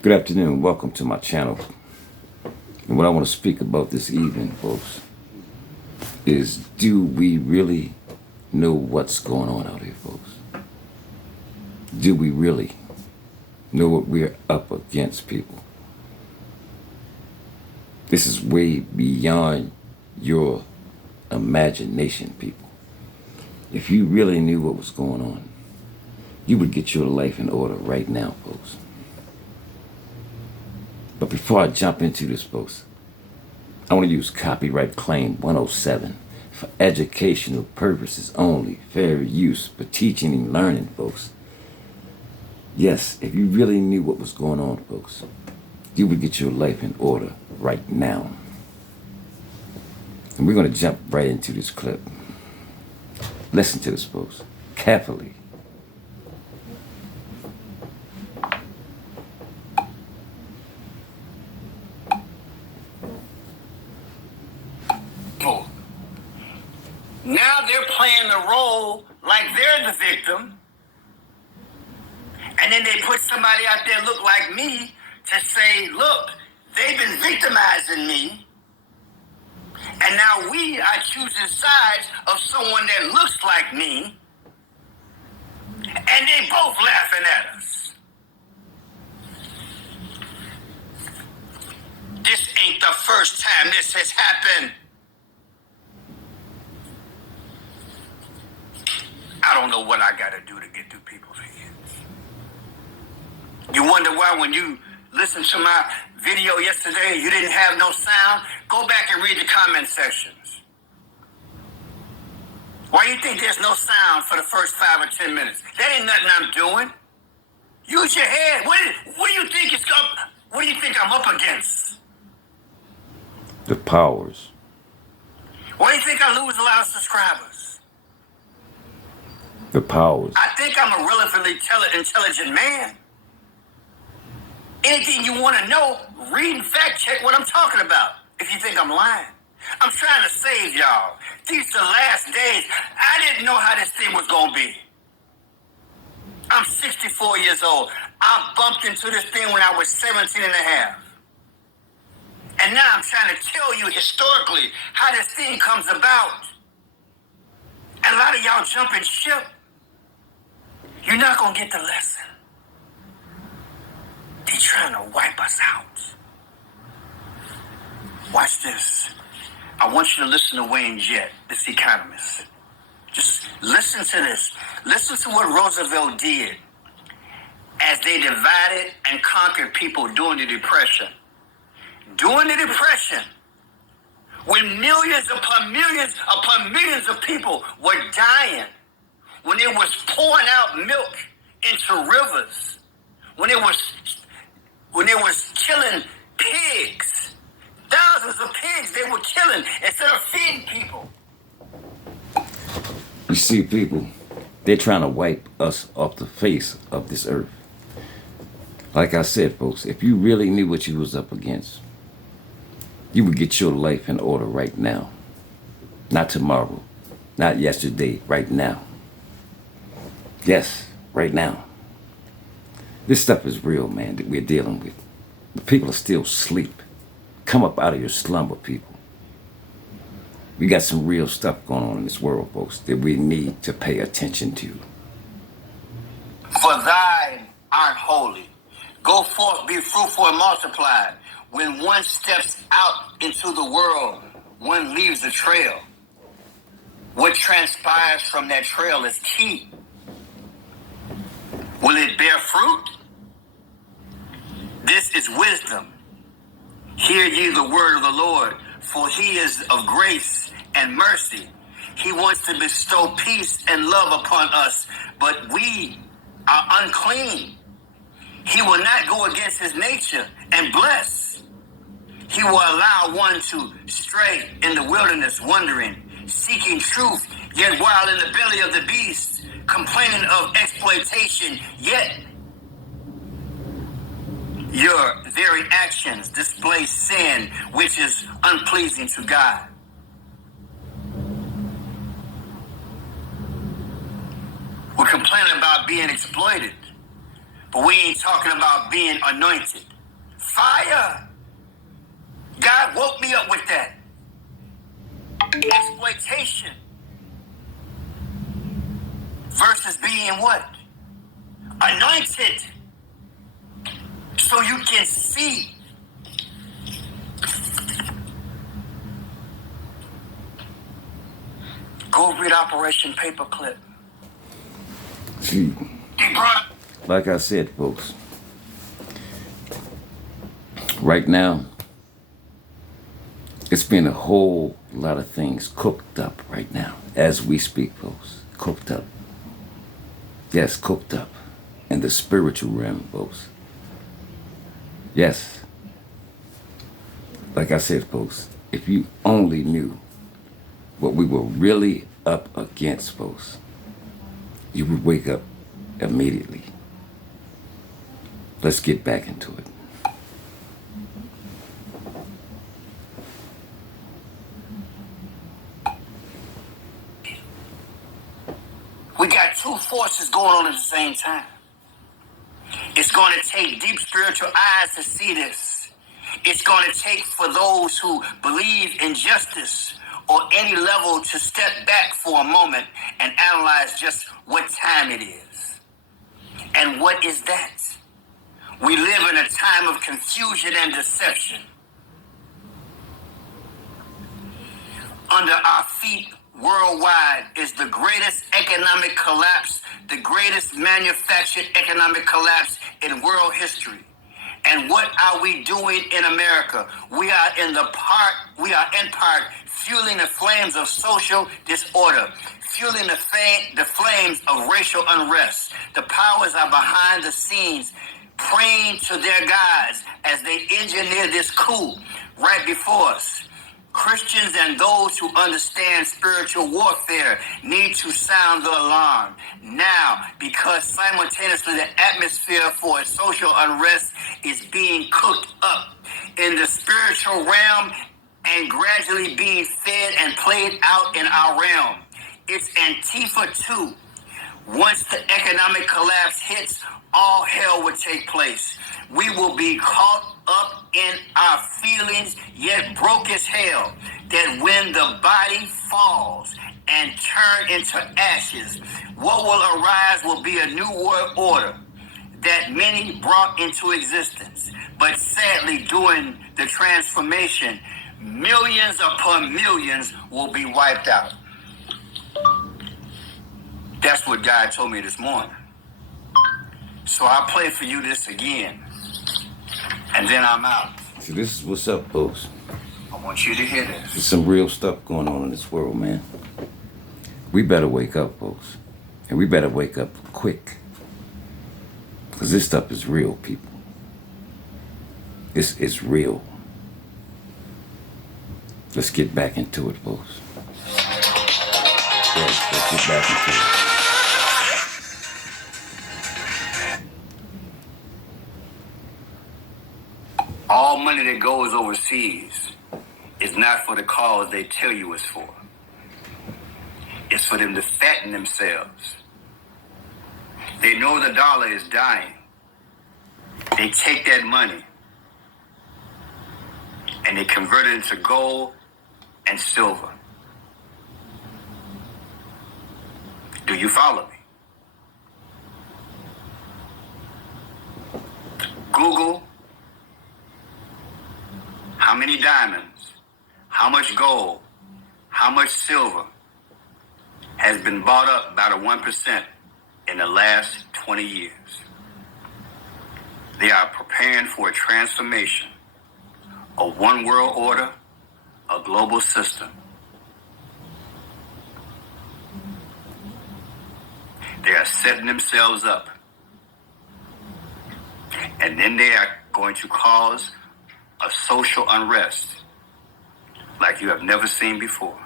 Good afternoon. Welcome to my channel. And what I want to speak about this evening, folks, is do we really know what's going on out here, folks? Do we really know what we're up against, people? This is way beyond your imagination, people. If you really knew what was going on, you would get your life in order right now, folks. But before I jump into this, folks, I want to use copyright claim 107 for educational purposes only, fair use for teaching and learning, folks. Yes, if you really knew what was going on, folks, you would get your life in order right now. And we're going to jump right into this clip. Listen to this, folks, carefully. Now they're playing the role like they're the victim. And then they put somebody out there look like me to say, look, they've been victimizing me. And now we are choosing sides of someone that looks like me. And they both laughing at us. This ain't the first time this has happened. I don't know what I got to do to get through people's heads. You wonder why when you listened to my video yesterday, you didn't have no sound? Go back and read the comment sections. Why you think there's no sound for the first 5 or 10 minutes? That ain't nothing I'm doing. Use your head. What do you think it's up? What do you think I'm up against? The powers. Why do you think I lose a lot of subscribers? The powers. I think I'm a relatively intelligent man. Anything you want to know, read and fact check what I'm talking about. If you think I'm lying, I'm trying to save y'all. These are the last days. I didn't know how this thing was going to be. I'm 64 years old. I bumped into this thing when I was 17 and a half. And now I'm trying to tell you historically how this thing comes about. And a lot of y'all jumping ship. You're not going to get the lesson. They're trying to wipe us out. Watch this. I want you to listen to Wayne Jett, this economist. Just listen to this. Listen to what Roosevelt did as they divided and conquered people during the Depression. During the Depression, when millions upon millions of people were dying, when it was pouring out milk into rivers, when it was killing pigs, thousands of pigs they were killing instead of feeding people. You see, people, they're trying to wipe us off the face of this earth. Like I said, folks, if you really knew what you was up against, you would get your life in order right now. Not tomorrow, not yesterday, right now. Yes, right now. This stuff is real, man, that we're dealing with. The people are still asleep. Come up out of your slumber, people. We got some real stuff going on in this world, folks, that we need to pay attention to. For thine art holy. Go forth, be fruitful and multiply. When one steps out into the world, one leaves a trail. What transpires from that trail is key. Will it bear fruit? This is wisdom. Hear ye the word of the Lord, for he is of grace and mercy. He wants to bestow peace and love upon us, but we are unclean. He will not go against his nature and bless. He will allow one to stray in the wilderness, wandering, seeking truth, yet while in the belly of the beast, complaining of exploitation, yet your very actions display sin, which is unpleasing to God. We're complaining about being exploited. But we ain't talking about being anointed. Fire. God woke me up with that. Exploitation versus being what? Anointed. So you can see. Go read Operation Paperclip. See, like I said, folks, right now, it's been a whole lot of things cooked up right now as we speak, folks. Cooked up. Yes, cooked up in the spiritual realm, folks. Yes. Like I said, folks, if you only knew what we were really up against, folks, you would wake up immediately. Let's get back into it. We got two forces going on at the same time. It's going to take deep spiritual eyes to see this. It's going to take for those who believe in justice or any level to step back for a moment and analyze just what time it is. And what is that? We live in a time of confusion and deception. Under our feet worldwide is the greatest economic collapse, the greatest manufactured economic collapse in world history. And what are we doing in America? We are in part fueling the flames of social disorder, fueling the flames of racial unrest. The powers are behind the scenes praying to their gods as they engineer this coup right before us. Christians and those who understand spiritual warfare need to sound the alarm now, because simultaneously the atmosphere for social unrest is being cooked up in the spiritual realm and gradually being fed and played out in our realm. It's Antifa 2. Once the economic collapse hits, all hell would take place. We will be caught up in our feelings, yet broke as hell, that when the body falls and turn into ashes, what will arise will be a new world order that many brought into existence. But sadly, during the transformation, millions upon millions will be wiped out. That's what God told me this morning. So I'll play for you this again, and then I'm out. See, this is what's up, folks. I want you to hear this. There's some real stuff going on in this world, man. We better wake up, folks. And we better wake up quick. Because this stuff is real, people. It's real. Let's get back into it, folks. Yes, let's get back into it. All money that goes overseas is not for the cause they tell you it's for. It's for them to fatten themselves. They know the dollar is dying. They take that money and they convert it into gold and silver. Do you follow me? Google how many diamonds, how much gold, how much silver has been bought up by the 1% in the last 20 years. They are preparing for a transformation, a one world order, a global system. They are setting themselves up. And then they are going to cause a social unrest like you have never seen before.